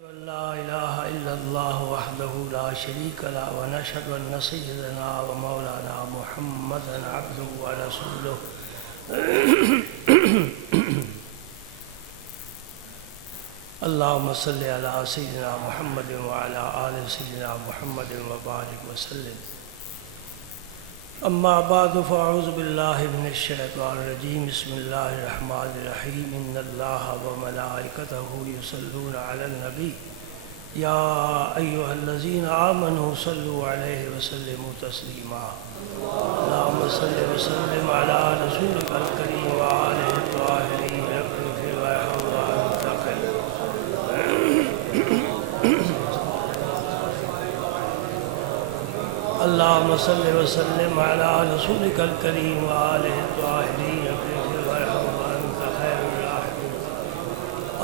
لا إله إلا الله وحده لا شريك له ونشهد أن سيدنا ومولانا محمدا عبده ورسوله اللهم صل على سيدنا محمد وعلى آل سيدنا محمد وبارك وسلم. أما بعد فأعوذ بالله من الشيطان الرجيم. بسم الله الرحمن الرحيم. إن الله وملائكته يصلون على النبي يا أيها الذين آمنوا صلوا عليه وسلموا تسليما. اللهم صل وسلم على رسولك الكريم وآله الطاهرين اغفر وارحم وأنت خير. اللهم صل وسلم على رسولك الكريم وآله الطاهرين اغفر وارحم وأنت خير الراحمين.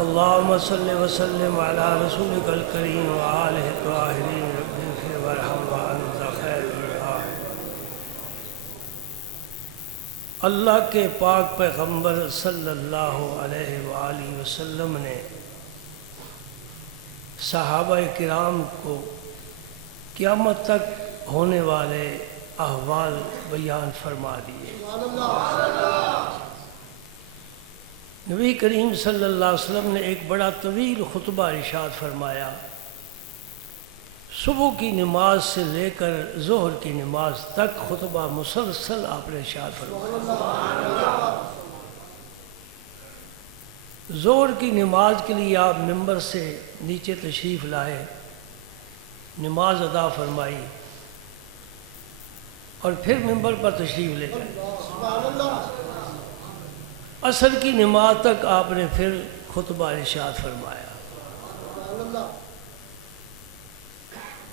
اللهم صل وسلم على رسولك الكريم وآله الطاهرين اغفر وارحم وأنت خير الراحمين. اللہ کے پاک پیغمبر صلی اللہ علیہ وآلہ وسلم نے صحابہ کرام کو قیامت تک ہونے والے احوال بیان فرما دیے. نبی کریم صلی اللہ علیہ وسلم نے ایک بڑا طویل خطبہ ارشاد فرمایا. صبح کی نماز سے لے کر ظہر کی نماز تک خطبہ مسلسل آپ نے ارشاد فرمایا. ظہر کی نماز کے لیے آپ ممبر سے نیچے تشریف لائے، نماز ادا فرمائی اور پھر ممبر پر تشریف لے گئے. عصر کی نماز تک آپ نے پھر خطبہ ارشاد فرمایا.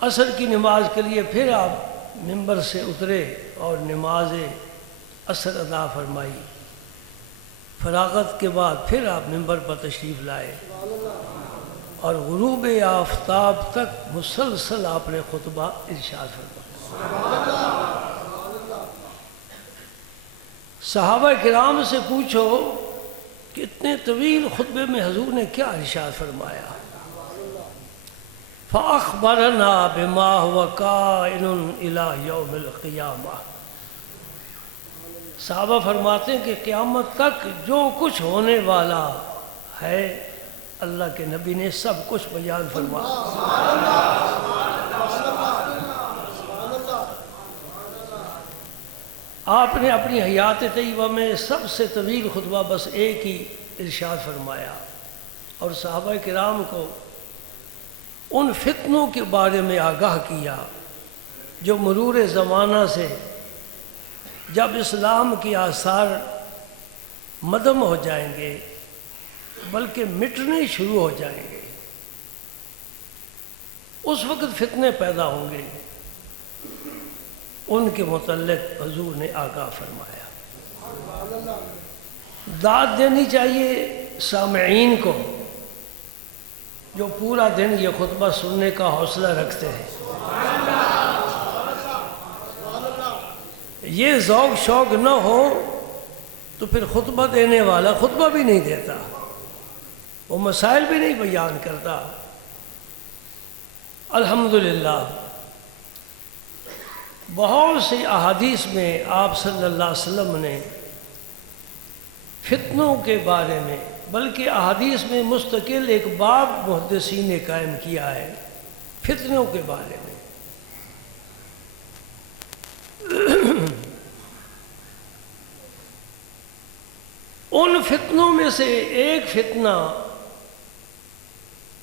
عصر کی نماز کے لیے پھر آپ ممبر سے اترے اور نماز عصر ادا فرمائی. فراغت کے بعد پھر آپ ممبر پر تشریف لائے اور غروب آفتاب تک مسلسل آپ نے خطبہ ارشاد فرمایا. صحابہ کرام سے پوچھو کہ اتنے طویل خطبے میں حضور نے کیا ارشاد فرمایا. فَأَخْبَرَنَا بِمَا هُوَ كَائِنٌ إِلَى يَوْمِ الْقِيَامَةِ. صحابہ فرماتے ہیں کہ قیامت تک جو کچھ ہونے والا ہے اللہ کے نبی نے سب کچھ بیان فرمایا. آپ نے اپنی حیات طیبہ میں سب سے طویل خطبہ بس ایک ہی ارشاد فرمایا اور صحابہ کرام کو ان فتنوں کے بارے میں آگاہ کیا جو مرور زمانہ سے جب اسلام کی آثار مدھم ہو جائیں گے بلکہ مٹنے شروع ہو جائیں گے، اس وقت فتنے پیدا ہوں گے. ان کے متعلق حضور نے آگاہ فرمایا. داد دینی چاہیے سامعین کو جو پورا دن یہ خطبہ سننے کا حوصلہ رکھتے ہیں. یہ ذوق شوق نہ ہو تو پھر خطبہ دینے والا خطبہ بھی نہیں دیتا، وہ مسائل بھی نہیں بیان کرتا. الحمدللہ بہت سی احادیث میں آپ صلی اللہ علیہ وسلم نے فتنوں کے بارے میں بلکہ احادیث میں مستقل ایک باب محدثین نے قائم کیا ہے فتنوں کے بارے میں. ان فتنوں میں سے ایک فتنہ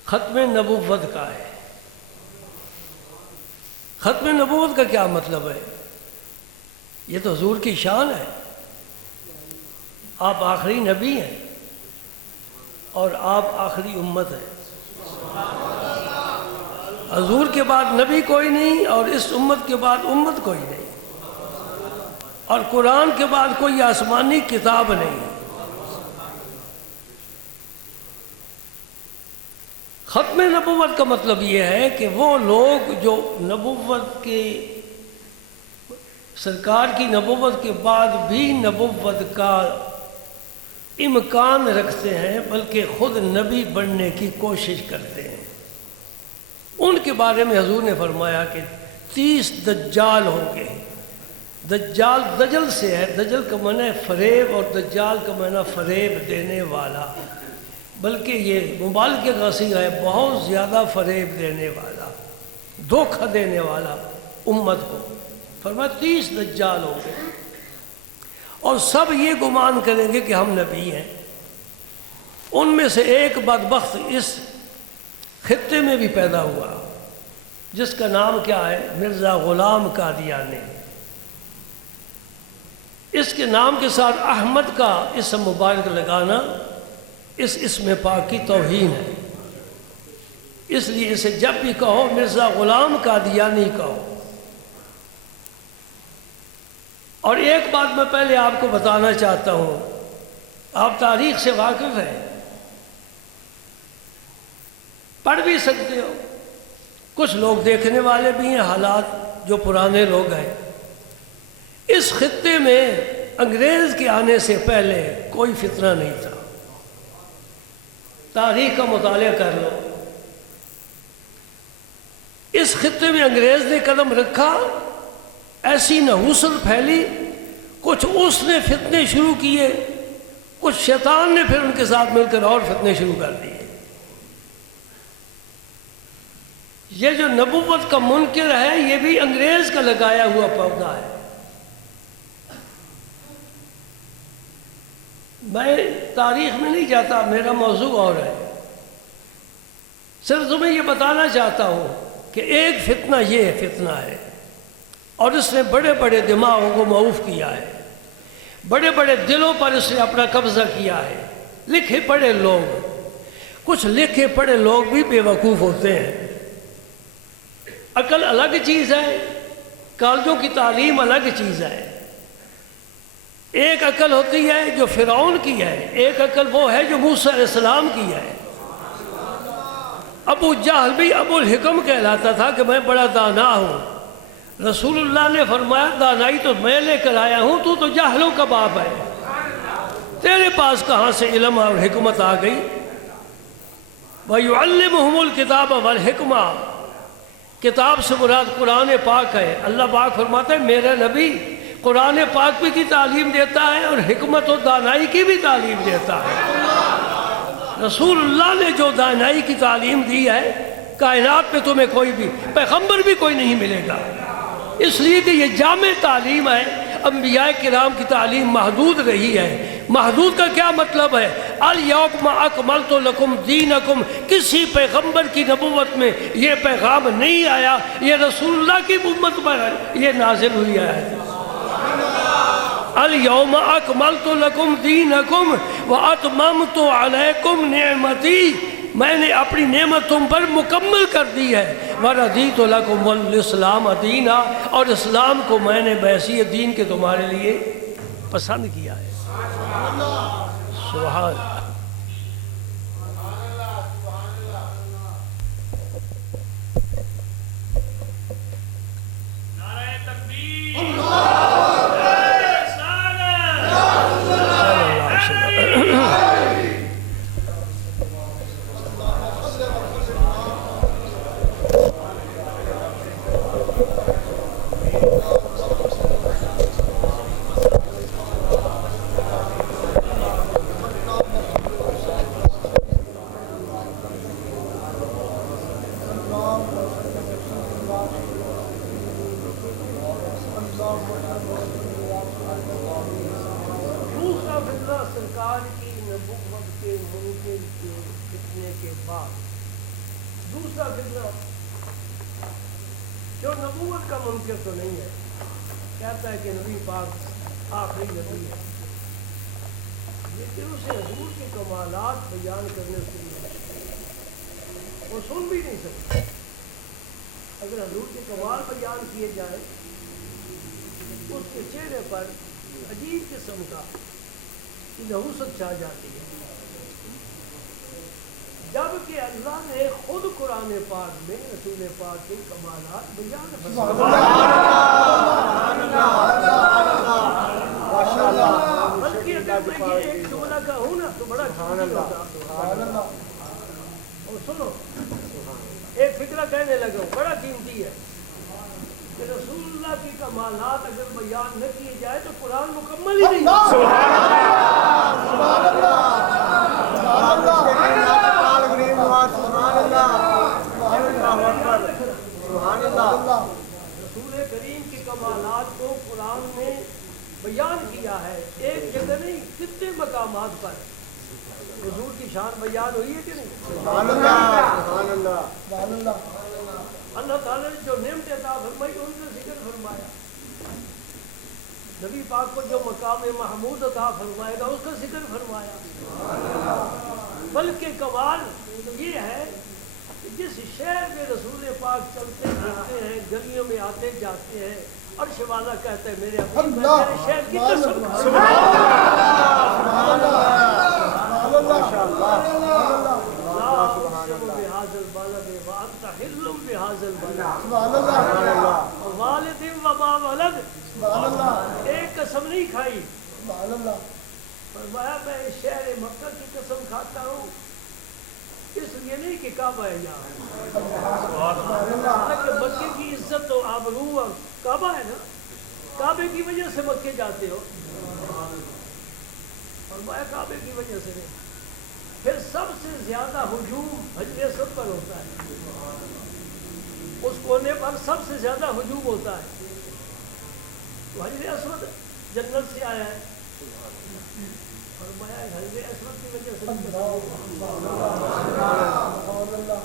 ختم نبوت کا ہے. ختم نبوت کا کیا مطلب ہے؟ یہ تو حضور کی شان ہے. آپ آخری نبی ہیں اور آپ آخری امت ہیں. حضور کے بعد نبی کوئی نہیں اور اس امت کے بعد امت کوئی نہیں اور قرآن کے بعد کوئی آسمانی کتاب نہیں. ختم نبوت کا مطلب یہ ہے کہ وہ لوگ جو نبوت کے سرکار کی نبوت کے بعد بھی نبوت کا امکان رکھتے ہیں بلکہ خود نبی بننے کی کوشش کرتے ہیں. ان کے بارے میں حضور نے فرمایا کہ 30 دجال ہوں گے۔ دجال دجل سے ہے، دجل کا معنی ہے فریب، اور دجال کا معنی فریب دینے والا، بلکہ یہ مبالغے کا صیغہ ہے، بہت زیادہ فریب دینے والا، دھوکہ دینے والا امت کو۔ فرمایا 30 دجال ہوں گے، اور سب یہ گمان کریں گے کہ ہم نبی ہیں۔ ان میں سے ایک بدبخت اس خطے میں بھی پیدا ہوا، جس کا نام کیا ہے؟ مرزا غلام قادیانی۔ اس کے نام کے ساتھ احمد کا اسم مبارک لگانا اس اسم پاک کی توہین ہے، اس لیے اسے جب بھی کہو مرزا غلام قادیانی کہو۔ اور ایک بات میں پہلے آپ کو بتانا چاہتا ہوں، آپ تاریخ سے واقف ہیں، پڑھ بھی سکتے ہو، کچھ لوگ دیکھنے والے بھی ہیں، حالات جو پرانے لوگ ہیں۔ اس خطے میں انگریز کے آنے سے پہلے کوئی فتنہ نہیں تھا، تاریخ کا مطالعہ کر لو۔ اس خطے میں انگریز نے قدم رکھا، ایسی نحوست پھیلی، کچھ اس نے فتنے شروع کیے، کچھ شیطان نے پھر ان کے ساتھ مل کر اور فتنے شروع کر دیے۔ یہ جو نبوت کا منکر ہے، یہ بھی انگریز کا لگایا ہوا پودا ہے۔ میں تاریخ میں نہیں جاتا، میرا موضوع اور ہے، صرف تمہیں یہ بتانا چاہتا ہوں کہ ایک فتنہ یہ فتنہ ہے، اور اس نے بڑے بڑے دماغوں کو معوف کیا ہے، بڑے بڑے دلوں پر اس نے اپنا قبضہ کیا ہے۔ لکھے پڑھے لوگ، کچھ لکھے پڑھے لوگ بھی بے وقوف ہوتے ہیں۔ عقل الگ چیز ہے، کالجوں کی تعلیم الگ چیز ہے۔ ایک عقل ہوتی ہے جو فرعون کی ہے، ایک عقل وہ ہے جو موسیٰ علیہ السلام کی ہے۔ ابو جہل بھی ابو الحکم کہلاتا تھا کہ میں بڑا دانا ہوں۔ رسول اللہ نے فرمایا دانائی تو میں لے کر آیا ہوں، تو جاہلوں کا باپ ہے، تیرے پاس کہاں سے علم اور حکمت آ گئی؟ وَيُعَلِّمُهُمُ الْكِتَابَ وَالْحِكْمَةَ، کتاب سے مراد قرآن پاک ہے۔ اللہ پاک فرماتا ہے میرا نبی قرآن پاک بھی کی تعلیم دیتا ہے اور حکمت و دانائی کی بھی تعلیم دیتا ہے۔ رسول اللہ نے جو دانائی کی تعلیم دی ہے، کائنات میں تمہیں کوئی بھی پیغمبر بھی کوئی نہیں ملے گا، اس لیے کہ یہ جامع تعلیم ہے۔ انبیاء کرام کی تعلیم محدود رہی ہے۔ محدود کا کیا مطلب ہے؟ الیوم اکملت لکم دینکم، کسی پیغمبر کی نبوت میں یہ پیغام نہیں آیا، یہ رسول اللہ کی امت پر یہ نازل ہوئی ہے۔ الیوم اکملت لکم دینکم واتممت علیکم نعمتی، میں نے اپنی نعمت تم پر مکمل کر دی ہے۔ وَرَضِيتُ لَكُمُ الْإِسْلَامَ دِينًا، اور اسلام کو میں نے بحیثیت دین کے تمہارے لیے پسند کیا ہے۔ سبحان اللہ۔ سرکار کی نبوت کے منکر کے فتنے کے بعد دوسرا فتنہ جو نبوت کا منکر تو نہیں ہے، کہتا ہے کہ نبی پاک آخری نبی ہے، لیکن اسے حضور کے کمالات بیان کرنے سے وہ سن بھی نہیں سکتا۔ اگر حضور کے کمال بیان کیے جائیں، اس کے چہرے پر عجیب قسم کا نحوست چھا جاتی ہے، جبکہ اللہ نے خود قرآن پاک میں رسول پاک کے کمالات بیان فرمائے۔ بلکہ اگر میں یہ ایک جملہ کہوں نا تو بڑا جھوٹ ہوگا۔ اور سنو، ایک فکرہ کہنے لگا ہوں، بڑا قیمتی ہے کہ رسول اللہ کی کمالات اگر بیان نہ کیے جائے تو قرآن مکمل ہی نہیں ہوتا۔ رسول کریم کی کمالات کو قرآن نے بیان کیا ہے، ایک جگہ نہیں، کتنے مقامات پر حضور کی شان بیان ہوئی ہے کہ نہیں؟ اللہ تعالیٰ نے جو نعمت عطا فرمائی ان کا ذکر فرمایا، نبی پاک کو جو مقام محمود عطا فرمائے گا اس کا ذکر فرمایا۔ بلکہ کمال یہ ہے کہ جس شہر میں رسول پاک چلتے پھرتے ہیں، گلیوں میں آتے جاتے ہیں، عرش والا کہتا ہے میرے حبیب میں تیرے شہر کی قسم بهذا البلد وانت حل بهذا البلد والد وما ولد، ایک قسم نہیں کھائی، فرمایا میں شہر مکہ کی قسم کھاتا ہوں، اس لیے نہیں کہ کعبہ ہے یہاں، کہ مکے کی عزت و آبرو کعبہ ہے نا، کعبے کی وجہ سے مکے جاتے ہو، فرمایا کعبے کی وجہ سے نہیں۔ پھر سب سے زیادہ ہجوم حجر اسود پر ہوتا ہے، اس کونے پر سب سے زیادہ ہجوم ہوتا ہے، تو حجر اسود جنت سے آیا ہے، فرمایا حجر اسود کی وجہ سے۔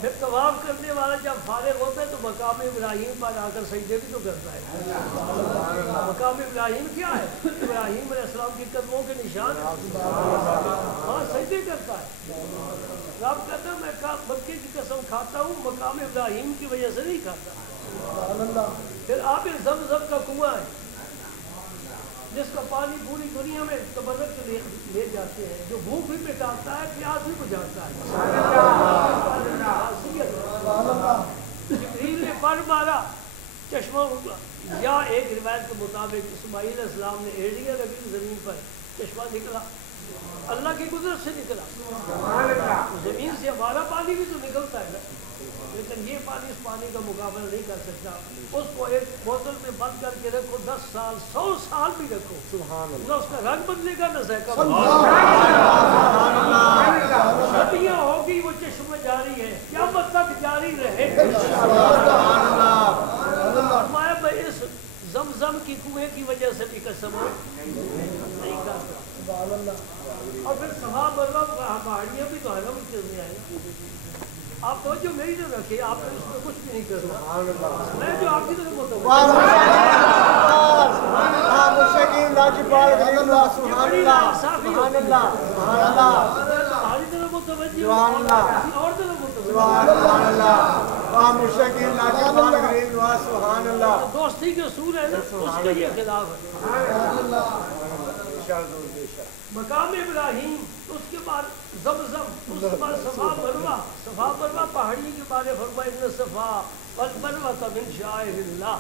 پھر طواف کرنے والا جب فارغ ہوتا ہے تو مقام ابراہیم پر آ کر سجدے بھی تو کرتا ہے۔ مقام ابراہیم کیا ہے؟ ابراہیم علیہ السلام کی قدموں کے نشان، ہاں سجدے کرتا ہے۔ رب کہتا ہے میں مکے کی قسم کھاتا ہوں، مقام ابراہیم کی وجہ سے نہیں کھاتا۔ پھر آب زمزم کا کنواں ہے جس کا پانی پوری دنیا میں تبرک لے جاتے ہیں، جو بھوک بھی مٹاتا ہے، پیاس بھی بجھاتا ہے۔ جبریل نے پر مارا، چشمہ ہوا، یا ایک روایت کے مطابق اسماعیل علیہ السلام نے ایڑیاں رکھی زمین پر، چشمہ نکلا، اللہ کی قدرت سے نکلا۔ زمین سے ہمارا پانی بھی تو نکلتا ہے نا، لیکن یہ پانی اس پانی کا مقابلہ نہیں کر سکتا۔ اس کو ایک بوتل میں بند کر کے رکھو، 10 سال 100 سال بھی رکھو، نہ اس کا رنگ بدلے گا نہ ذائقہ بدلے گا۔ صدیاں ہوگی وہ چشمہ جاری ہے، قیامت تک جاری رہے۔ فرمایا میں اس زمزم کی کنویں کی وجہ سے بھی قسم نہیں کرتا۔ اور پھر صفا مروہ پہاڑیاں بھی تو حرم کے میں آئی، آپ توجہ میری طرف رکھیں، آپ نے اس میں کچھ بھی نہیں کرنا، میں جو آپ کی طرف متوجہ دوستی کے اصول ہے نا، اس کے یہ خلاف ہے۔ مقام ابراہیم، اس کے بعد زمزم، اس کے بعد صفا مروہ۔ صفا مروہ پہاڑی کے بارے فرمایا ان صفا والمروہ من شعائر اللہ۔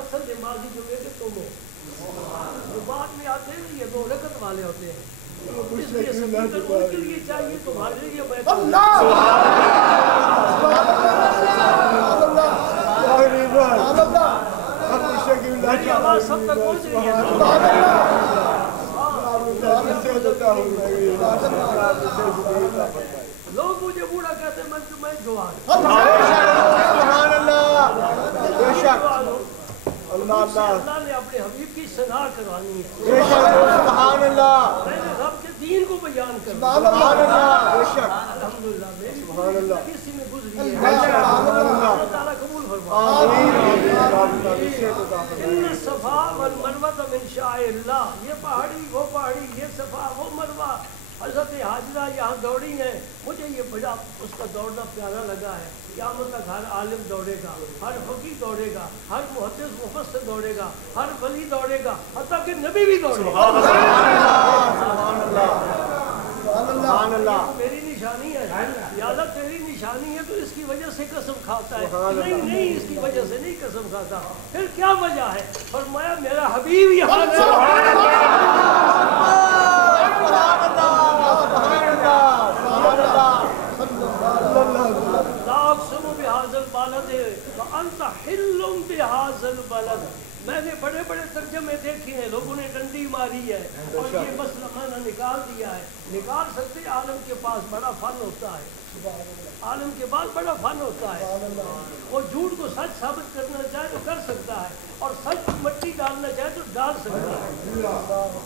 اصل نمازی جو ہے کہ تم ہو، جو بعد میں آتے ہیں یہ 2 رکعت والے ہوتے ہیں، اس لیے سپیکر ان کے لیے چاہیے، تمہارے لیے بیت اللہ۔ میری آواز سب تک پہنچ رہی ہے۔ لوگ مجھے بوڑھا کہتے ہیں، میں جوان ہوں۔ اللہ نے اپنے حبیب کی ثنا کروانی ہے، میں نے رب کے دین کو بیان کرنا۔ الحمدللہ میری کسی میں گزری ہے، اللہ تعالیٰ قبول فرمائے۔ ان صفا والمروہ من شعائر اللہ، یہ پہاڑی وہ پہاڑی، یہ صفا وہ مروہ۔ حضرت حاجرہ یہاں دوڑی ہیں، مجھے یہ بڑا اس کا دوڑنا پیارا لگا ہے۔ قیامت تک ہر عالم دوڑے گا، ہر فقیہ دوڑے گا، ہر محدث مفسر دوڑے گا، ہر ولی دوڑے گا، حتیٰ کہ نبی بھی دوڑے گا۔ میری نشانی ہے، لہٰذا تیری نشانی ہے تو اس کی وجہ سے قسم کھاتا ہے، نہیں اس کی وجہ سے نہیں قسم کھاتا۔ پھر کیا وجہ ہے؟ فرمایا میرا حبیب یہاں ہے۔ اللہ البلد وانت حل بهذا البلد. میں نے بڑے بڑے ترجمے دیکھے ہیں، لوگوں نے ڈنڈی ماری ہے اور یہ مسئلہ میں نے نکال دیا ہے. نکال سکتے، عالم کے پاس بڑا فن ہوتا ہے، عالم کے پاس بڑا فن ہوتا ہے. وہ جھوٹ کو سچ ثابت کرنا چاہے تو کر سکتا ہے، اور سچ کو مٹی ڈالنا چاہے تو ڈال سکتا ہے.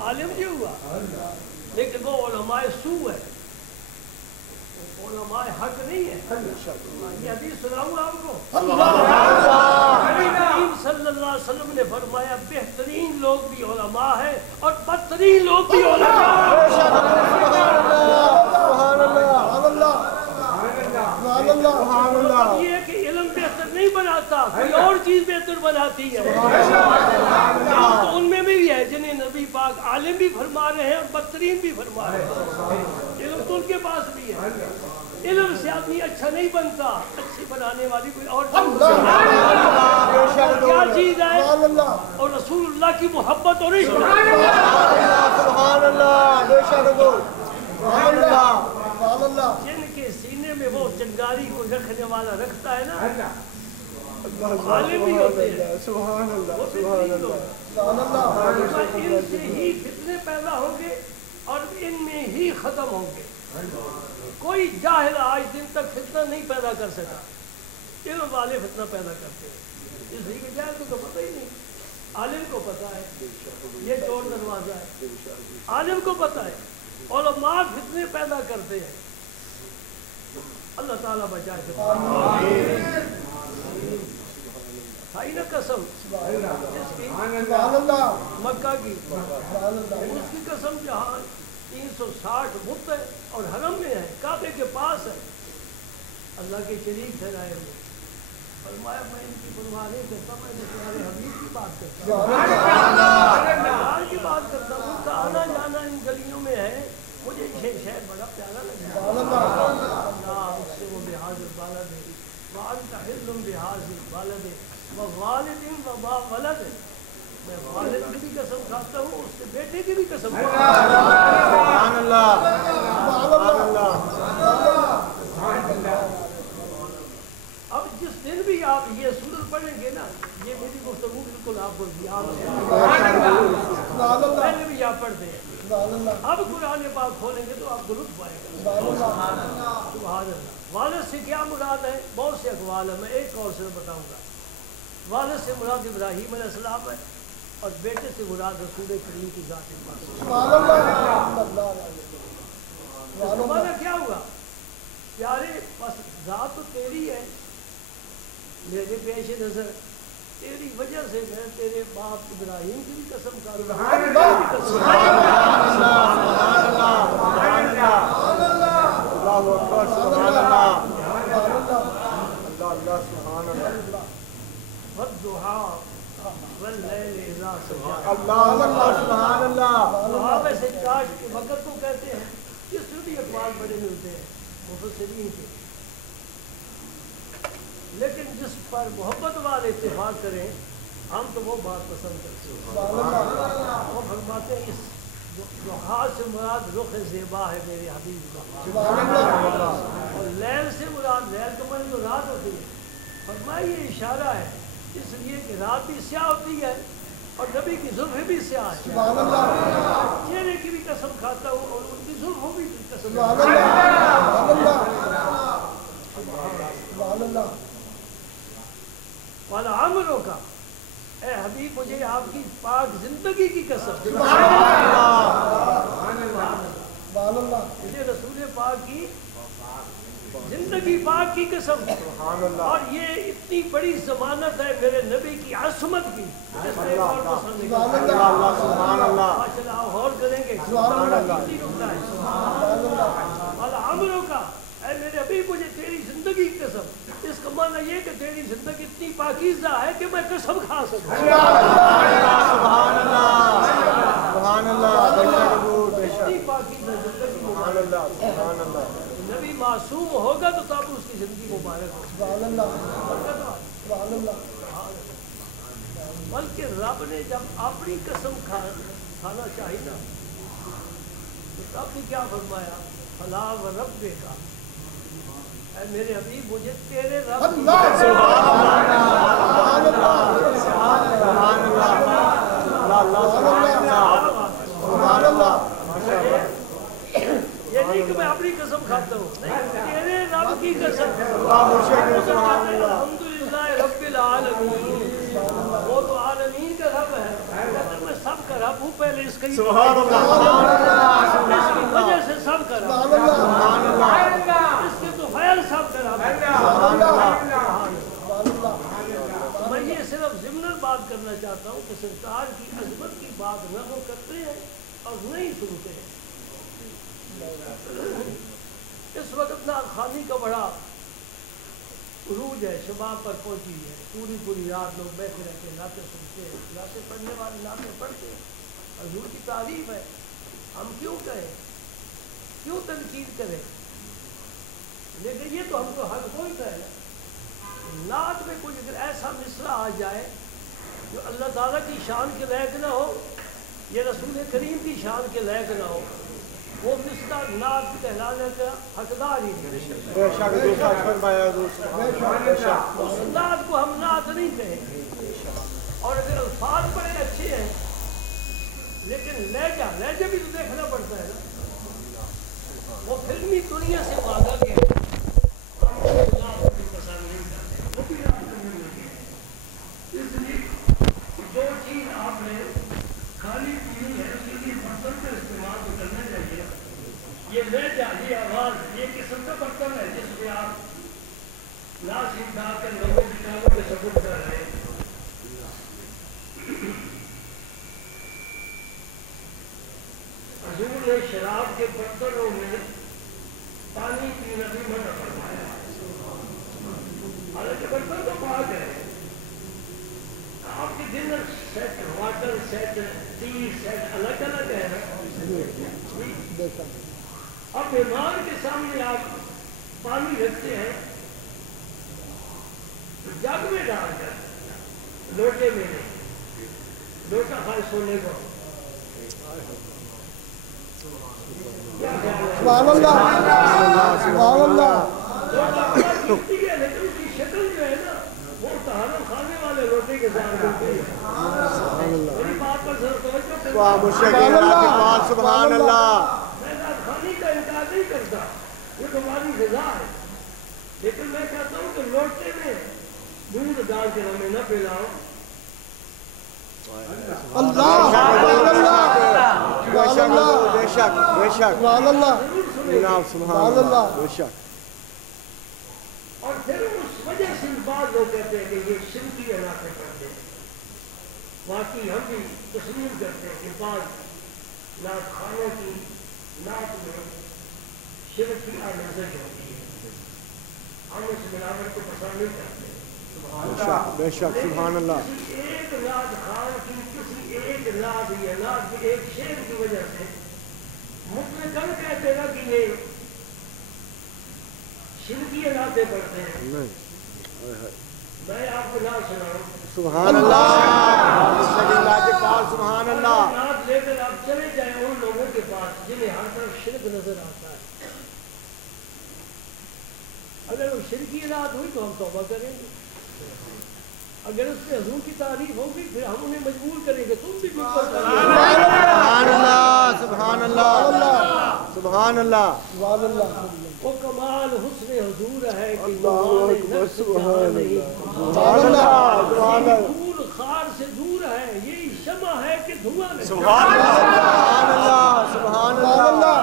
عالم یہ ہوا، لیکن وہ علماء سو ہے، علماء حق نہیں ہے. یہ حدیث سناؤں آپ کو. نبی کریم صلی اللہ علیہ وسلم نے فرمایا بہترین لوگ بھی علماء ہیں اور بدترین لوگ بھی علماء ہیں. یہ ہے کہ علم بہتر نہیں بناتا، کوئی اور چیز بہتر بناتی ہے. تو ان میں بھی ہے جنہیں نبی پاک عالم بھی فرما رہے ہیں اور بدترین بھی فرما رہے ہیں. علم تو ان کے پاس بھی ہے. علم سے آدمی اچھا نہیں بنتا، اچھی بنانے والی کوئی اور کیا چیز ہے؟ اور رسول اللہ کی محبت اور عشق. جن کے سینے میں وہ چنگاری کو رکھنے والا رکھتا ہے نا، عالم بھی ہوتے ہیں. ان سے ہی فتنے پیدا ہوں گے اور ان میں ہی ختم ہوں گے. کوئی جاہل آج دن تک فتنہ نہیں پیدا کر سکا. علم والے فتنہ پیدا کرتے ہیں، اس لیے کہ جاہل کو پتہ ہی نہیں. عالم کو پتہ ہے یہ چور دروازہ ہے، عالم کو پتہ ہے. علماء فتنے پیدا کرتے ہیں. اللہ تعالیٰ بچائے. کھائی نا قسم جس کی مکہ کی، اس کی قسم جہاں 360 بت ہے اور حرم میں ہے، کعبے کے پاس ہے. اللہ کے شریک ٹھہرائے ہوئے. فرمایا میں ان کی پرواہ نہیں کرتا، میں نے تمہارے حبیب کی بات کرتا ہوں، کی بات کرتا ہوں. ان کا آنا جانا ان گلیوں میں ہے، مجھے یہ شہر بڑا پیارا لگتا ہے. اس سے وہ بحاظ البالد ہے، وانت حل بحاظ البالد ووالد وما ولد. میں والد کی بھی قسم کھاتا ہوں، اس سے بیٹے کی بھی قسم کھاتا ہوں. اب جس دن بھی آپ یہ سورت پڑھیں گے نا، یہ میری گفتگو بالکل آپ کو پہلے بھی آپ پڑھتے ہیں. اب قرآن پاک کھولیں گے تو آپ کو لطف آئے گا. سبحان اللہ. والد سے کیا مراد ہے؟ بہت سے اقوال ہیں، میں ایک اور سے بتاؤں گا. والد سے مراد ابراہیم علیہ السلام ہے اور بیٹے سے مراد رسول کریم کی ذات پاک. مانا کیا ہوا؟ پیارے بس ذات تو تیری ہے، میرے پیش نظر تیری وجہ سے میں تیرے باپ ابراہیم کی بھی قسم کھاتا ہوں. ویسے کاش کے وقت کو کہتے ہیں، اس میں بھی اقوال بڑے ملتے ہیں مفسرین کے، لیکن جس پر محبت والے اتفاق کریں ہم تو وہ بات پسند کرتے ہیں. وہ فرماتے ہیں اس ضحیٰ سے مراد رخ زیبا ہے میرے حبیب کا، اور لیل سے مراد، لیل کا معنی تو رات ہوتی ہے. فرمایا یہ اشارہ ہے اس لیے کہ رات بھی سیاہ ہوتی ہے اور نبی کی زلفیں بھی سیاہ ہے. چہرے کی بھی قسم کھاتا ہوں اور ان کی زلفوں بھی قسم والا عمروں کا. اے حبیب مجھے آپ کی پاک زندگی کی قسم، مجھے رسول پاک کی زندگی پاک کی قسم. اور یہ اتنی بڑی ضمانت ہے میرے نبی کی عصمت کی، جس نے اور پسند نہیں کرتا. اور کریں گے والا عمروں کا. اے میرے حبیب مجھے تیری زندگی کی قسم. اس کا معنی یہ کہ تیری زندگی اتنی پاکیزہ ہے کہ میں قسم کھا سکوں. اتنی پاکیزہ زندگی. نبی معصوم ہوگا تو تب اس کی زندگی مبارک ہوگی. بلکہ رب نے جب اپنی قسم کھانا چاہی نا تو رب نے کیا فرمایا؟ فلا و رب کا اے میرے حبیب مجھے تیرے رب یہ نہیں کہ میں اپنی قسم کھاتا ہوں، تیرے رب کی قسم، الحمدللہ رب العالمین، وہ تو عالمین کا رب ہے، میں سب کا رب ہوں، پہلے اس کی وجہ سے سب کا رب، اس کے تو خیر سب کا رب ہے۔ میں یہ صرف ضمن بات کرنا چاہتا ہوں کہ سرکار کی عظمت کی بات نہ وہ کرتے ہیں اور نہیں سنتے ہیں۔ اس وقت ناخوانی کا بڑا عروج ہے، شباب پر پہنچی ہے، پوری رات لوگ بیٹھے رہتے ہیں، نعتیں سنتے ہیں، نعتیں پڑھنے والے نعتیں پڑھتے ہیں، حضور کی تعریف ہے، ہم کیوں کہیں، کیوں تنقید کریں؟ لیکن یہ تو ہم کو حق پہنچتا ہے نا، نعت میں کوئی اگر ایسا مصرع آ جائے جو اللہ تعالیٰ کی شان کے لائق نہ ہو، یہ رسول کریم کی شان کے لائق نہ ہو، وہ مصرع نعت کہلانے کا حقدار ہی نہیں۔ اس نعت کو ہم نعت نہیں کہیں گے، اور اگر الفاظ بڑے اچھے ہیں لیکن لہجہ بھی تو دیکھنا پڑتا ہے نا، وہ فلمی دنیا سے وعدہ کے جو چیز آپ نے کھانی پینی ہے اس کے لیے برتن کا استعمال تو کرنا چاہیے۔ یہ لہجہ، یہ آواز، یہ قسم کا برتن ہے جس میں آپ نعت سکھا کر لوگوں کی کاموں کے سبوت کر رہے ہیں۔ حضور نے شراب کے برتنوں میں پانی پینا بھی منع فرمایا، حالانکہ برتن تو پاک ہے۔ آپ کے dinner set, water set, tea set الگ الگ ہے نا۔ اب مہمان کے سامنے آپ پانی رکھتے ہیں جگ میں ڈال کر، لوٹے میں نہیں، لوٹا خاص ہونے کو۔ سبحان اللہ، سبحان اللہ۔ لیکن اس کی شکل جو ہے نا وہ طہارت خانے والے لوٹے کے ساتھ ملتی ہے۔ میری بات پر ذرا توجہ کریں۔ سبحان اللہ۔ میں خانی کا انکار نہیں کرتا، یہ تمہاری غذا ہے، لیکن میں کہتا ہوں کہ لوٹے میں دودھ ڈال کے ہمیں نہ پلاؤ۔ اللہ، سبحان اللہ، سبحان اللہ، بے شک بے شک، سبحان اللہ، جناب سبحان اللہ، بے شک۔ اور پھر اس وجہ سے بعض لوگ کہتے ہیں کہ یہ شرکی علاقے کرتے ہیں۔ باقی ہم بھی تسلیم کرتے ہیں کہ بعض نعت خانوں کی نعت میں شرک کی آمیزش ہوتی ہے، ہم اس ملاوٹ کو پسند نہیں کرتے۔ بے شک سبحان اللہ۔ کسی ایک نعت خان کی کسی ایک نعت یا نعت کے ایک شعر کی وجہ سے مطلقاً کہتے ہیں کہ یہ شرکی نعتیں پڑھتے ہیں۔ میں آپ کو نعت سناؤں، سبحان اللہ، سبحان اللہ۔ نعت لے کر آپ چلے جائیں ان لوگوں کے پاس جنہیں ہر طرف شرک نظر آتا ہے۔ اگر وہ شرکی نعت ہوئی تو ہم توبہ کریں گے، اگر اس سے حضور کی تعریف ہوگی پھر ہم انہیں مجبور کریں گے تم بھی مجھ پر سبحان اللہ، سبحان اللہ، سبحان اللہ، سبحان اللہ۔ وہ کمال حسن حضور ہے کہ نوال نفس جہاں نہیں، سبحان اللہ، سبحان اللہ، دور خار سے دور ہے یہی شمع ہے کہ دھواں نہیں۔ سبحان اللہ، سبحان اللہ،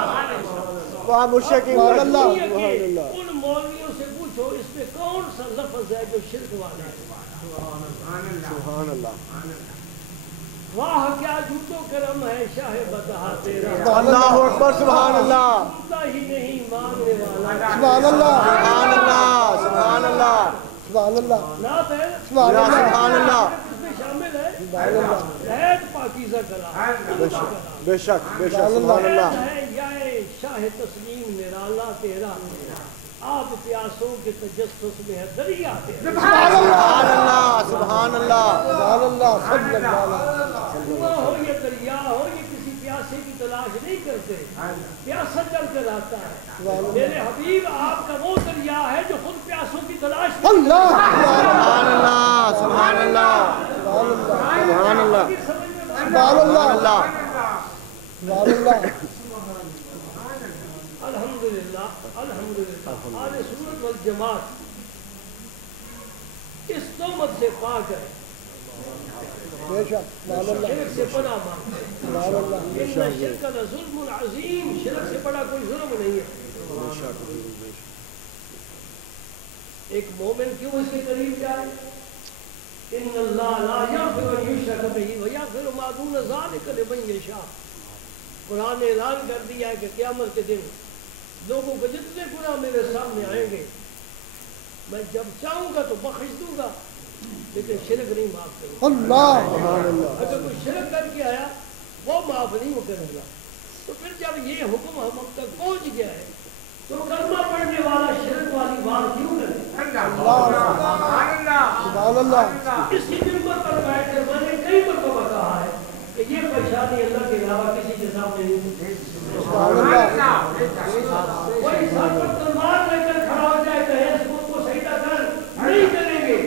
واہ مشکل اللہ، سبحان اللہ۔ ان مولویوں سے پوچھو اس میں کون سا لفظ ہے جو شرک والا ہے؟ سبحان اللہ، واہ کیا جھوٹو کرم ہے شاہ بتہا تیرا، اللہ اکبر، سبحان اللہ، جھوٹا ہی نہیں مانگنے والا۔ سبحان اللہ، سبحان اللہ، سبحان اللہ، سبحان اللہ، نعت ہے سبحان اللہ، سبحان اللہ، اس میں شامل ہے سبحان اللہ، عید پاکیزہ کلام، بے شک بے شک، سبحان اللہ، ہے یا شاہ تسلیم نرالا تیرا، آپ پیاسوں کے تجسس میں ہے دریا تیرا۔ سبحان اللہ، سبحان اللہ، سبحان اللہ، صلی اللہ علیہ وسلم۔ کنواں ہو یا دریا ہو، یہ کسی پیاسے پیاسے کی تلاش نہیں کرتے، پیاسا چل کر آتا ہے۔ میرے حبیب آپ کا وہ دریا ہے جو خود پیاسوں کی تلاش نہیں اللہ سبحان اللہ سبحان اللہ سبحان اللہ سبحان اللہ اللہ سبحان اللہ الحمدللہ الحمدللہ اہل سنت والجماعت اس تہمت سے پاک ہے، بے شک سبحان اللہ شرک سے پناہ مانگتے ہیں۔ سبحان اللہ ان شرک لظلم عظیم، شرک سے بڑا کوئی ظلم نہیں ہے۔ ایک مومن کیوں اس کے قریب جائے؟ ان اللہ لا یغفر ان یشرک بہ ویغفر ما دون ذلک لمن یشاء۔ قرآن نے اعلان کر دیا ہے کہ قیامت کے دن لوگوں کو جتنے گناہ میرے سامنے آئیں گے میں جب چاہوں گا تو بخش دوں گا، لیکن شرک نہیں معاف کروں گا۔ اللہ اگر کوئی شرک کر کے آیا وہ معاف نہیں کرے گا۔ تو پھر جب یہ حکم ہم تک پہنچ گیا ہے تو کلمہ پڑھنے والا شرک والی بات کیوں کرے؟ سبحان اللہ اسی ممبر پر بیٹھ کر میں نے کئی مرتبہ کہا ہے کہ یہ پریشانی اللہ کے علاوہ کسی کے سامنے نہیں ہوتی۔ سبحان اللہ کوئی سر پر تلوار لے کر کھڑا ہو جائے کہ اس کو سجدہ کر، نہیں کریں گے،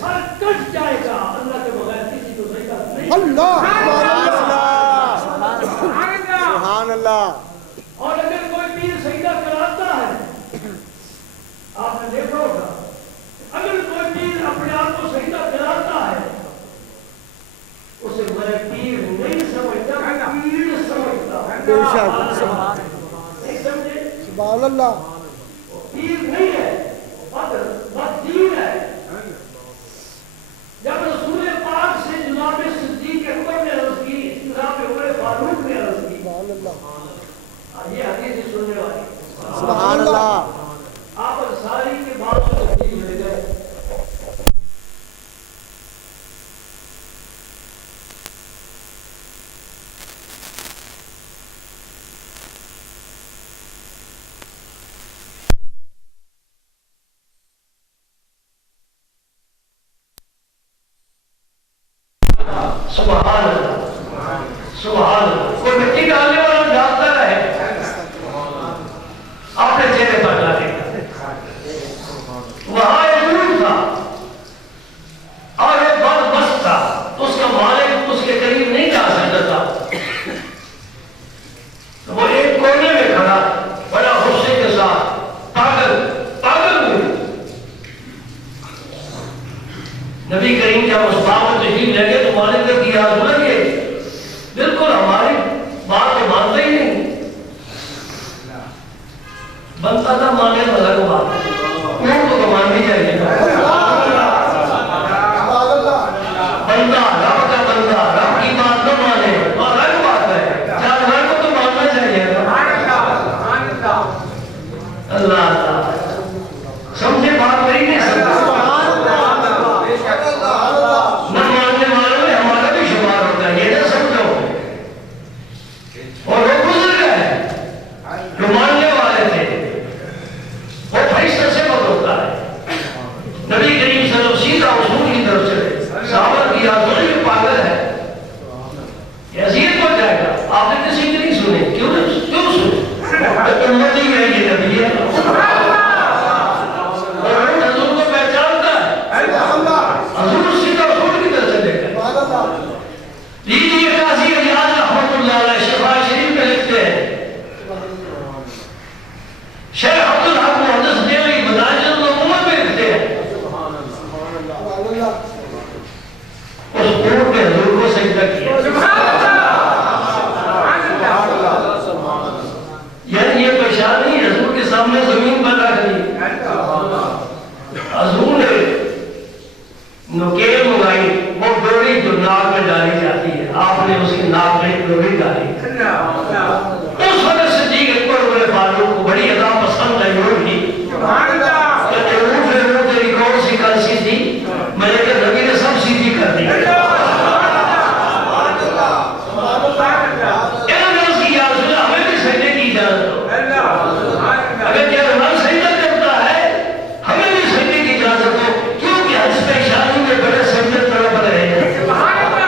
سر کٹ جائے گا، اللہ کے بغیر کسی کو سجدہ نہیں۔ اللہ سبحان اللہ اور اگر کوئی پیر سجدہ کراتا ہے، آپ نے دیکھا ہوگا اگر کوئی پیر اپنے آپ کو سجدہ کراتا ہے اسے میں پیر نہیں سمجھتا، پیر سمجھتا۔ بے شک نہیں سمجھے؟ سبحان اللہ پیر نہیں ہے، بددین ہے۔ جب رسول پاک سے جناب صدیق اکبر نے عرض کی، جناب عمر فاروق نے عرض کی، سبحان اللہ یہ حدیث سننے والی سبحان اللہ آپ انصاری کے بعد سے تشریف لے گئے۔ سبحان اللہ سبحان اللہ۔ کوئی مٹی ڈالنے والا ڈالتا رہے، اپنے چہرے پر ڈالے گا۔ وہاں ایک دور تھا اور ایک بد بست تھا، اس کا مالک اس کے قریب نہیں جا سکتا تھا۔ وہ ایک کونے میں کھڑا بڑا غصے کے ساتھ پاگل ہوئی۔ نبی کریم جب اس بات کو تشریف لے گئے تو مالک نے کیا سنا کہ بالکل ہماری بات کو مانتا ہی نہیں، بنتا تھا مانے مگر بات ان کو تو ماننی چاہیے۔ بندہ رب کا بندہ رب کی بات نہ مانے تو الگ بات ہے، جانور کو تو ماننا چاہیے۔ اللہ اللہ سمجھے بات میری نہیں سمجھے؟ نہ ماننے والوں میں ہمارا بھی شمار ہوتا ہے، یہ نہ سمجھو۔ اور وہ گزر گئے جو ماننے والے تھے، وہ فرشتہ سے بات ہوتا ہے۔ نبی کریم صلی اللہ علیہ وسلم سیدھا حضور کی طرف چلے، صحابہ کی حضور یہ پاگل ہے، یہ اذیت ہو جائے گا، آپ نے کسی کی نہیں سنے، کیوں سنے؟ امت ہی ہے یہ نبی ہے، اور حضور کو پہچانتا ہے۔ حضور سیدھا حضور کی طرف چلے گئے۔ لیجیے قاضی ریاض رحمۃ اللہ علیہ شفا شریف میں لکھتے ہیں، شیخ عبد الحق محدث دہلوی مدارج العلوم میں لکھتے ہیں، اس اونٹ نے حضور کو سجدہ کیا۔ یعنی یہ پریشانی حضور کے سامنے زمین پر رکھ دی۔ حضور نے نکیل منگائی، وہ ڈوری جو ناک میں ڈالی جاتی ہے، آپ نے اس کی ناک میں ڈوری ڈالی۔ اس وقت صدیق اکبر عمر فاروق کو بڑی ادا پسند ہے ہوگی کہ اونٹ تیری کون سی کلسی تھی؟ میں نے کہا نبی نے سب سیدھی کر دی۔ انہوں نے اس کی یا رسول اللہ ہمیں بھی سجدے کی اجازت دو، اگر کیا ہم سجدہ کرتا ہے ہمیں بھی سجدے کی اجازت دو، کیونکہ حج پیشانی میں بڑے سجدے تڑپ رہے ہیں۔ سبحان اللہ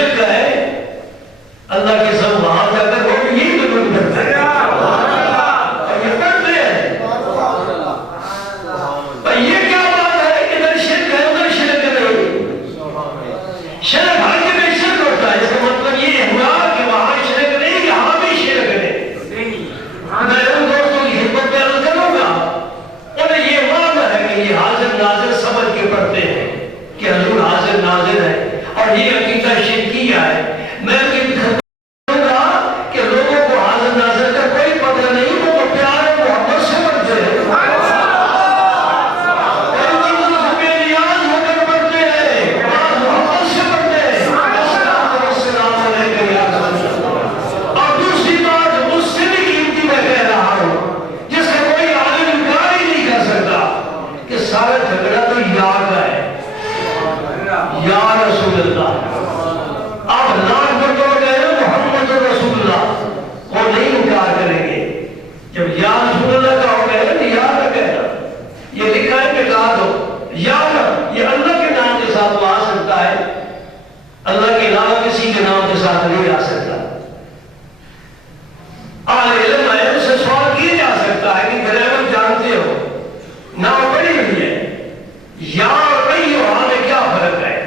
شرک ہے اللہ کے سب وہاں جا کر وہ بھی یہی قبول کرتے ہیں اور یہ کرتے ہیں اور یہ کیا بات ہے کہ ادھر شرک ہے ادھر شرک نہیں شرک ہر جگہ شرک ہوتا ہے اس کا مطلب یہ ہوا کہ وہاں شرک نہیں یہاں بھی شرک نہیں میں ان دوستوں کی خدمت میں عرض کروں گا انہیں یہ معلوم ہے کہ یہ حاضر ناظر سمجھ کے پڑھتے ہیں کہ حضور حاضر ناظر ہے اور یہ عقیدہ شرکیہ ہے میں ان کی خدمت گا کہ لوگوں کو حاضر ناظر کا کوئی پتہ نہیں وہ تو پیار و محبت سے بڑھتے ہیں ان چیزوں سے بے نیاز ہو کر بڑھتے ہیں محبت سے بڑھتے ہیں السلام علیکم یا رسول اللہ اور دوسری بات اس سے بھی قیمتی میں کہہ رہا ہوں جس کا کوئی عالم انکار ہی نہیں کر سکتا کہ سارا جھگڑا تو یا کا ہے یا رسول اللہ آپ لاکھ مرتبہ کہہ رہے ہو محمد رسول اللہ وہ نہیں انکار کریں گے جب یا رسول اللہ کا ہو گئے تو یا نہ کہنا یہ لکھا ہے کہ کہا دو یا نہ یہ اللہ کے نام کے ساتھ وہ آ سکتا ہے اللہ کے علاوہ کسی کے نام کے ساتھ نہیں آ سکتا اہل علم ہے اس سے سوال کیا جا سکتا ہے کہ گریمر جانتے ہو نام پڑھی ہوئی ہے یا اور ایوہ میں کیا فرق ہے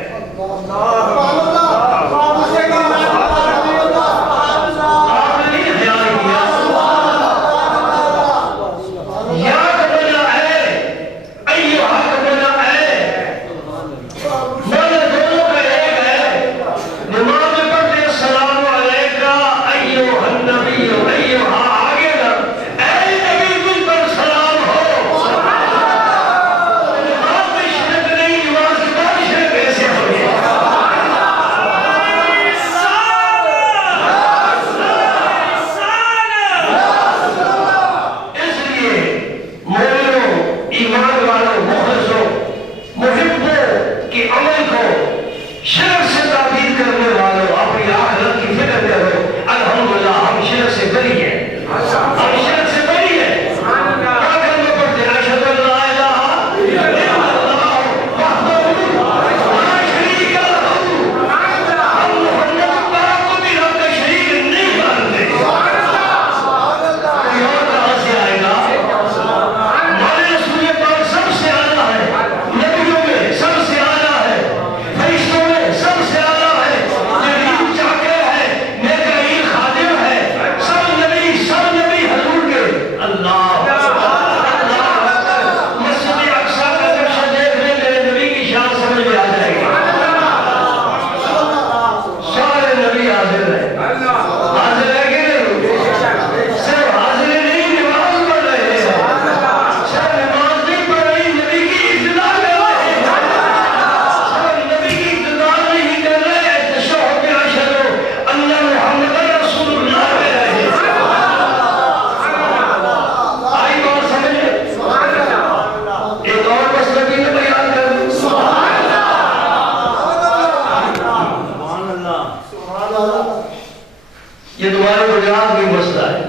یہ تمہارے بنیاد بھی مسئلہ ہے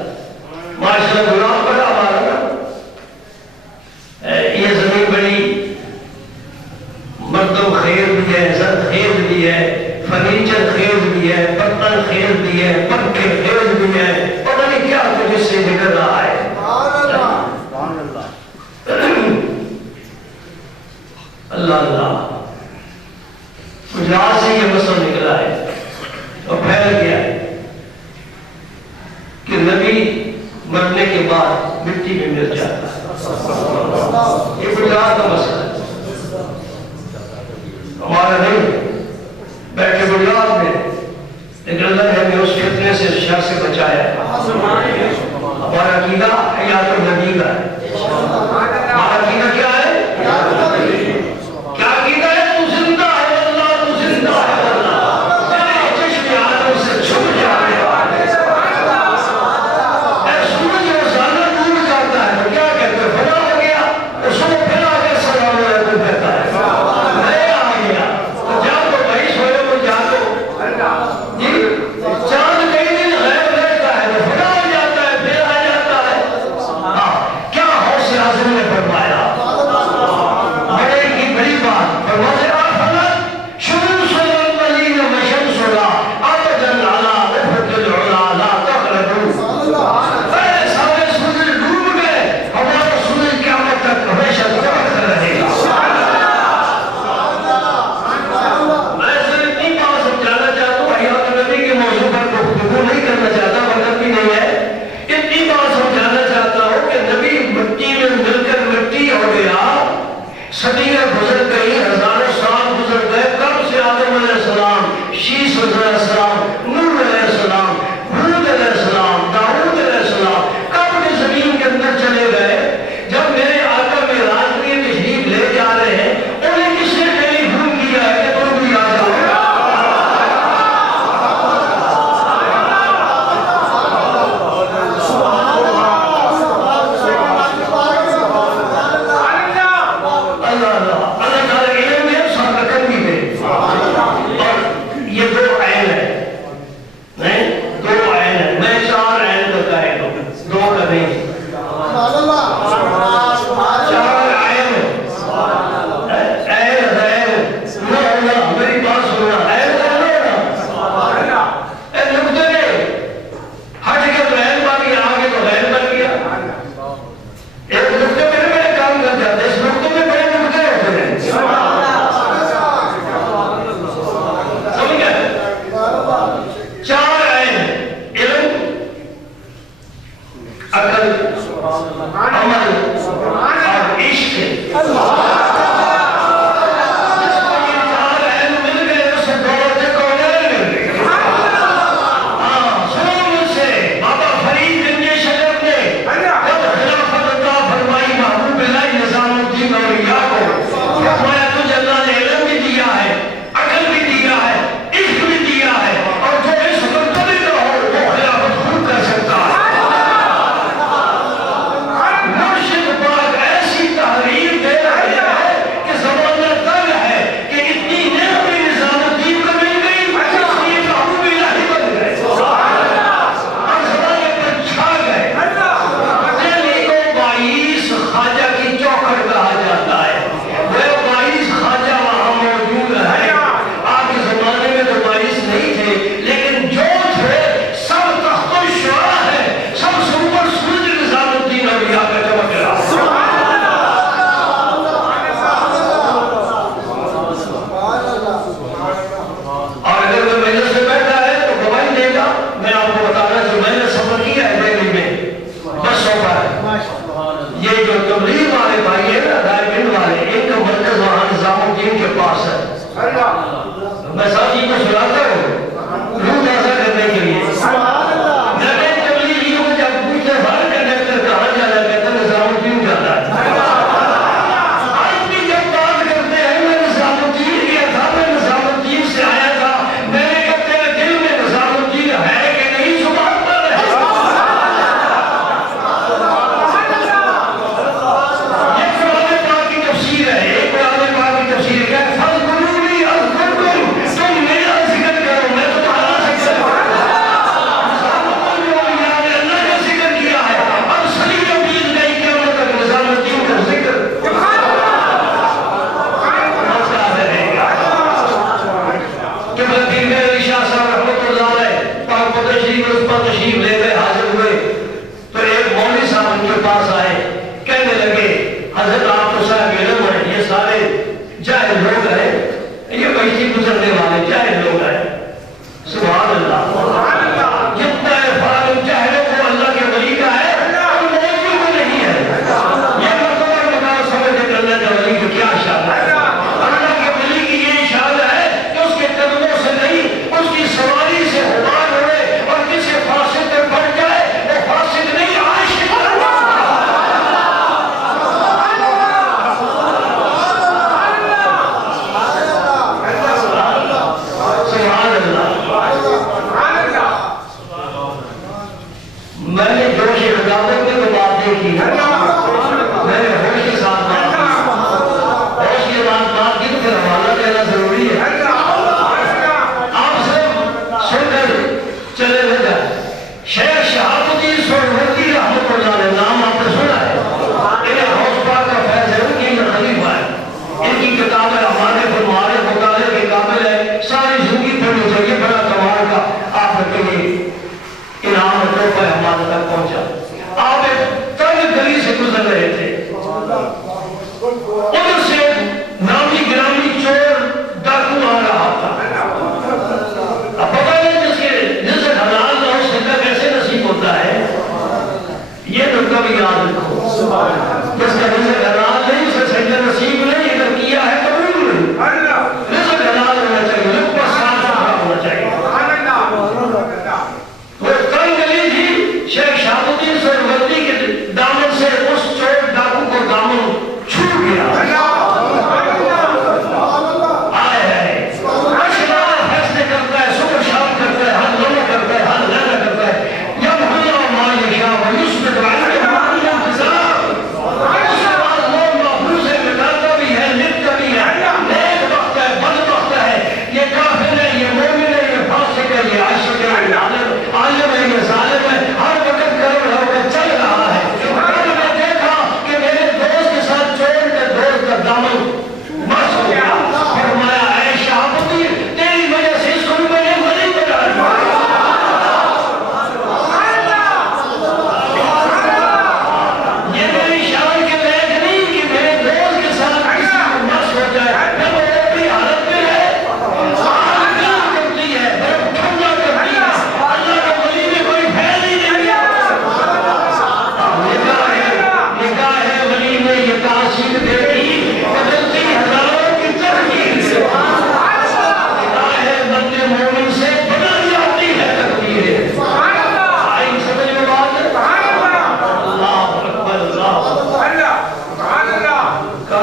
معاشرہ غلام بڑا ہمارا یہ زمین بڑی مردم خیر بھی ہے زر خیر بھی ہے فرنیچر خیر بھی ہے برتن خیر بھی ہے پنکھے خیر بھی ہے پتہ نہیں کیا کچھ سے نکل رہا ہے اللہ اللہ گجرات سے یہ مسئلہ نکلا ہے اور پھیل گیا ہے کہ نبی مرنے کے بعد مٹی میں مل جاتا ہے یہ گجرات کا مسئلہ ہے ہمارا نہیں بیٹھے گجرات میں لیکن اللہ نے ہمیں اس فتنے سے شر سے بچایا ہے ہمارا عقیدہ حیات النبی کا ہے ہمارا عقیدہ کیا ہے کیا عقیدہ ہے تو زندہ ہے اللہ تو زندہ ہے اللہ تیرے چشم آدم سے چھپ جانے والے اے سورج روزانہ دور جاتا ہے تو کیا کہتے ہیں فنا ہو گیا تو سو پھر آگے سلام صدیاں گزر گئی، ہزاروں سال گزر گئے، کب سے آدم علیہ السلام، شیس علیہ السلام، نوح علیہ السلام، ہود علیہ السلام، داؤد علیہ السلام کب کے زمین کے اندر چلے گئے؟ جب میرے آقا معراج میں تشریف لے جا رہے ہیں، انہیں کس نے ٹیلی فون کیا ہے کہ تم بھی آ جاؤ؟ جس کا رزق حلال نہیں اسے سجدہ نصیب نہیں،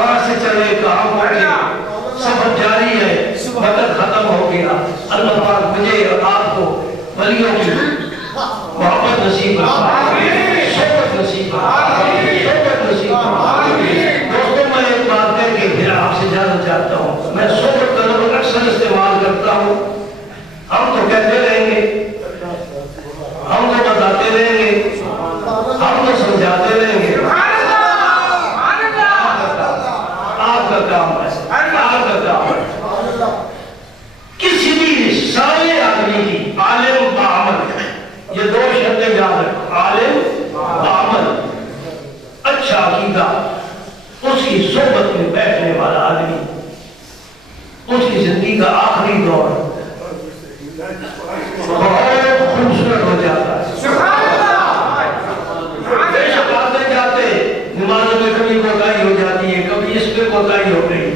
کہاں سے چلے کہاں پہنچے، سفر جاری ہے، وقت ختم ہو گیا. اللہ پاک مجھے اور آپ کو ولیوں کی محبت نصیب فرمائے، صحبت نصیب فرمائے، صحبت نصیب فرمائے. دوستوں میں ایک بات ہے کہ پھر آپ سے جانا چاہتا ہوں، میں صحبت کا لفظ اکثر استعمال کرتا ہوں. ہم تو کہتے رہیں گے، ہم تو بتاتے رہیں گے، ہم تو سمجھاتے رہیں گے. آپ کا کام ہے، آپ کا کام ہے. کسی بھی سارے آدمی کی عالم بعمل، یہ دو شرطیں یاد رکھو، عالم بعمل، اچھا عقیدہ، اس کی صحبت میں بیٹھنے والا آدمی اس کی زندگی کا آخری دور بہت خوبصورت ہو جاتا ہے. بے شک آتے جاتے نمازوں میں کبھی کوتاہی ہو جاتی ہے، کبھی اس پہ کوتاہی ہو گئی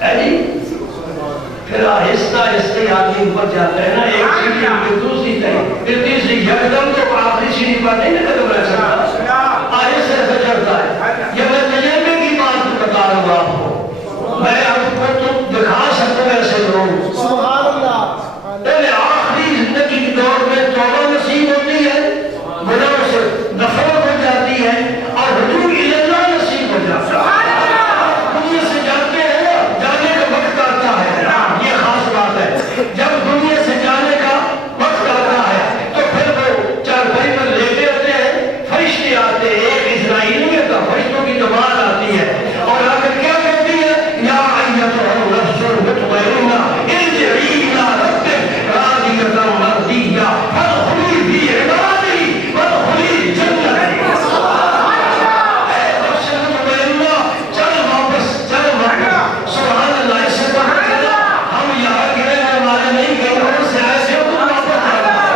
ہے جی. پھر آہستہ آہستہ آدمی اوپر جاتا ہے نا، ایک سیڑھی پھر دوسری پھر تیسری، یکدم تو آخری سیڑھی پر نہیں نہ قدم رکھ سکتا، آہستہ آہستہ چڑھتا ہے. یہ میں تجربے کی بات بتا رہا ہوں آپ کو، میں آپ کو تو دکھا سکتا ہوں ایسے لوگ. سبحان اللہ. پہلے آخری زندگی کی دور میں توبہ نصیب ہوتی ہے، گناہوں سے نفرت ہو جاتی ہے، اور رجوع اللہ نصیب ہو جاتا ہے. دنیا سے جاتے ہیں، جانے کا وقت آتا ہے. یہ خاص بات ہے، جب دنیا سے جانے کا وقت آتا ہے تو پھر وہ چارپائی پر لیٹے ہوتے ہیں، فرشتے آتے ہیں. ایک اسرائیل میں کا فرشتوں کی جماعت آتی ہے اور آ کر کیا کہتی ہے، یا ایتھا النفس المطمئنہ ارجعی الی ربک راضیۃ مرضیہ فادخلی فی عبادی وادخلی جنتی. اے نفس مطمئنہ، چل واپس، چل واپس. سبحان اللہ. اس سے پتہ چلا ہم یہاں کے رہنے والے نہیں، کہیں اور سے آئے تھے، تم واپس آ گئے.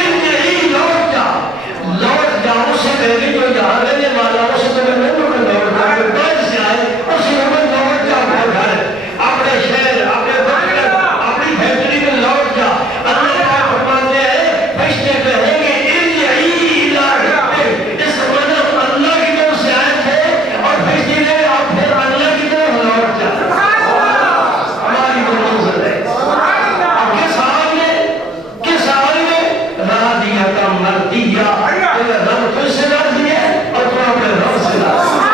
ارجعی، لوٹ جا، لوٹ جا. اس سے پہلے جو یہاں رہنے والا اسے تو میں نہیں لوٹ جا، بعد سے آئے اسی میں لوٹ جا اپنے گھر، اپنے شہر، اپنے دفتر، اپنی فیکٹری میں لوٹ جا. اللہ پاک فرماتے ہیں فرشتے کہیں گے ارجعی الی ربک. اس کا مطلب اللہ کی طرف سے آئے تھے اور فرشتے نے آپ پھر اللہ کی طرف لوٹ جا. ہماری وہ منزل ہے. اور کس حال میں، کس حال میں، راضیۃ مرضیہ. تیرا رب تجھ سے راضی ہے اور تو اپنے رب سے راضی ہے.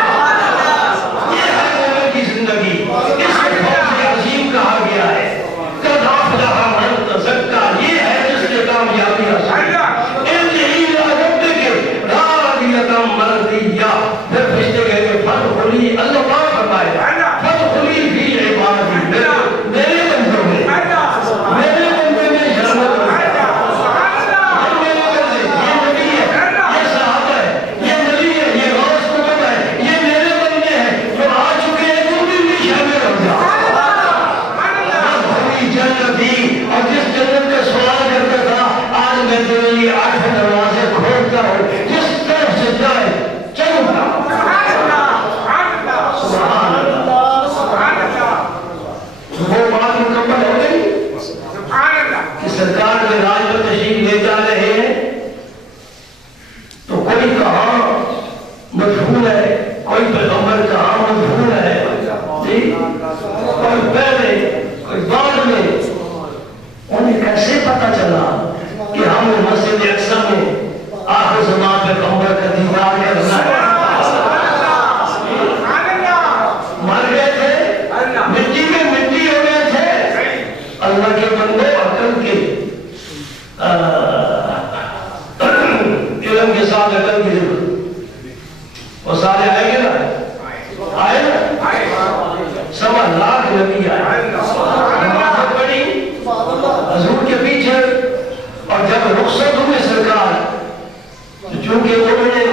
یہ ہے مومن کی زندگی. اس کو فوز عظیم کہا گیا ہے. قد افلح من تزکا، یہ ہے جس نے کامیابی حاصل کی. ارجعی الی ربک راضیۃ مرضیہ. پھر فرشتے کہیں گے فادخلی، اللہ پاک فرمائے فادخلی فی عبادی، میرے بندوں میں، میرے بندے میں شامل ہو جائے. میرے بندے، یہ نبی ہے، یہ صحابہ ہے، یہ نبی ہے، یہ غوث قطب ہے، یہ میرے بندے ہیں جو آ چکے ہیں، تم بھی شامل ہو جاؤ. فادخلی جنتی. اور جس جنت کا سوال کرتا تھا، آج میں تیرے لیے 8 دروازے کھولتا ہوں، جس طرف سے جائے چلو. سبحان اللہ. وہ بات مکمل ہو گئی کہ سرکار کے راج پر تشریف لے جا رہے ہیں تو کوئی کہاں مدفون ہے، کوئی پیغمبر کہاں مدفون ہے جی، کوئی پہلے کوئی بعد میں. انہیں کیسے پتا چلا کہ ہمیں مسجد اقصی میں آخر زمان پیغمبر کا دیدار کرنا ہے؟ مر گئے تھے، مٹی میں مٹی ہو گئے تھے. اللہ کے بندے عقل کے علم کے ساتھ عقل کی ضرورت. وہ سارے آئے گے نا، آئے نا، 1.25 لاکھ نبی آئے. نمازیں پڑھی حضور کے پیچھے، اور جب رخصت ہوئے سرکار، چونکہ انہوں نے